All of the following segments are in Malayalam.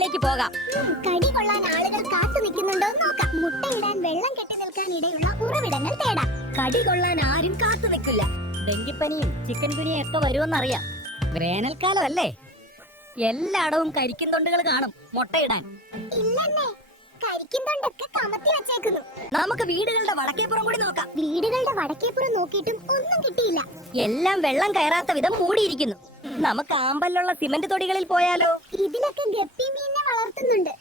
വീട്ടിലേക്ക് പോകാം. കടി കൊള്ളാൻ ആളുകൾ കാത്തു നിൽക്കുന്നുണ്ടോ നോക്കാം. മുട്ടയിടാൻ വെള്ളം കെട്ടി നിൽക്കാൻ ഇടയുള്ള ഉറവിടങ്ങൾ തേടാം. കടി കൊള്ളാൻ ആരും കാത്തു നിൽക്കില്ല. ഡെങ്കിപ്പനിയും ചിക്കൻ ഗുനിയും ഒക്കെ വരുമെന്നറിയാം. വേനൽക്കാലം അല്ലേ, എല്ലായിടവും കരിക്കും തൊണ്ടുകൾ കാണും മുട്ടയിടാൻ. ഇല്ലെന്നേ, കരിക്കുന്നുണ്ടൊക്കെ കമത്തി വെച്ചേക്കുന്നു. നമുക്ക് വീടുകളുടെ വടക്കേപ്പുറം കൂടി നോക്കാം. വീടുകളുടെ വടക്കേപ്പുറം നോക്കിയിട്ടും ഒന്നും കിട്ടിയില്ല. എല്ലാം വെള്ളം കയറാത്ത വിധം മൂടിയിരിക്കുന്നു. നമുക്ക് ആമ്പലുള്ള സിമന്റ് തൊടികളിൽ പോയാലോ? ഇതിലൊക്കെ ഗപ്പി മീനിനെ വളർത്തുന്നുണ്ട്.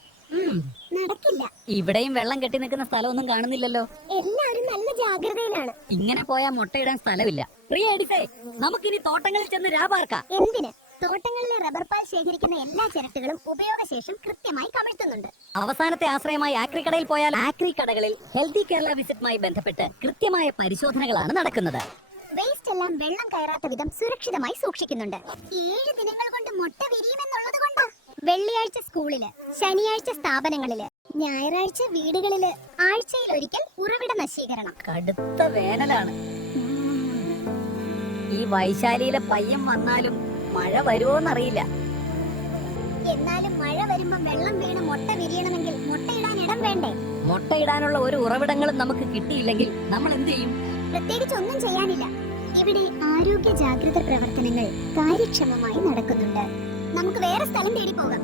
നടക്കില്ല. ഇവിടെയും വെള്ളം കെട്ടി നിൽക്കുന്ന സ്ഥലമൊന്നും കാണുന്നില്ലല്ലോ. എല്ലാവരും നല്ല ജാഗ്രതയിലാണ്. ഇങ്ങനെ പോയാൽ മുട്ടയിടാൻ സ്ഥലമില്ല. പ്രിയ എഡിസേ, നമുക്കിനി തോട്ടങ്ങളിൽ ചെന്ന് രാപാർക്കാം. എന്തിന്? തോട്ടങ്ങളിലെ റബ്ബർ പാൽ ശേഖരിക്കുന്ന എല്ലാ ചിരട്ടകളും ഉപയോഗശേഷം കൃത്യമായി കമഴ്ത്തുന്നുണ്ട്. അവസാനത്തെ ആശ്രയമായി ആക്രി കടയിൽ പോയാൽ ആക്രി കടകളിൽ ഹെൽത്തി കേരള വിസിറ്റുമായി ബന്ധപ്പെട്ട് കൃത്യമായ പരിശോധനകളാണ് നടക്കുന്നത്. വേസ്റ്റ് എല്ലാം വെള്ളം കയറാത്ത വിധം സുരക്ഷിതമായി സൂക്ഷിക്കുന്നുണ്ട്. 7 ദിനങ്ങൾ കൊണ്ട് മുട്ട വിരിയുമെന്നുള്ളത് കൊണ്ടാ. വെള്ളിയാഴ്ച സ്കൂളില്, ശനിയാഴ്ച സ്ഥാപനങ്ങളില്, ഞായറാഴ്ച വീടുകളില്, ആഴ്ചയിൽ ഒരിക്കൽ ഉറവിട നശീകരണം. കടുത്ത വേനലാണ്. ഈ വൈശാലിയിലെ പയ്യൻ വന്നാലും മഴ വരുമോന്നറിയില്ല. എന്നാലും മഴ വരുമ്പോ വെള്ളം വീണ് മുട്ട വിരിയണമെങ്കിൽ മുട്ടയിടാൻ ഇടം വേണ്ടേ? മുട്ടയിടാനുള്ള ഒരു ഉറവിടങ്ങളും നമുക്ക് കിട്ടിയില്ലെങ്കിൽ നമ്മൾ എന്ത് ചെയ്യും? പ്രത്യേകിച്ച് ഒന്നും ചെയ്യാനില്ല. ഇവിടെ ആരോഗ്യ ജാഗ്രത പ്രവർത്തനങ്ങൾ കാര്യക്ഷമമായി നടക്കുന്നുണ്ട്. നമുക്ക് വേറെ സ്ഥലം തേടി പോകാം.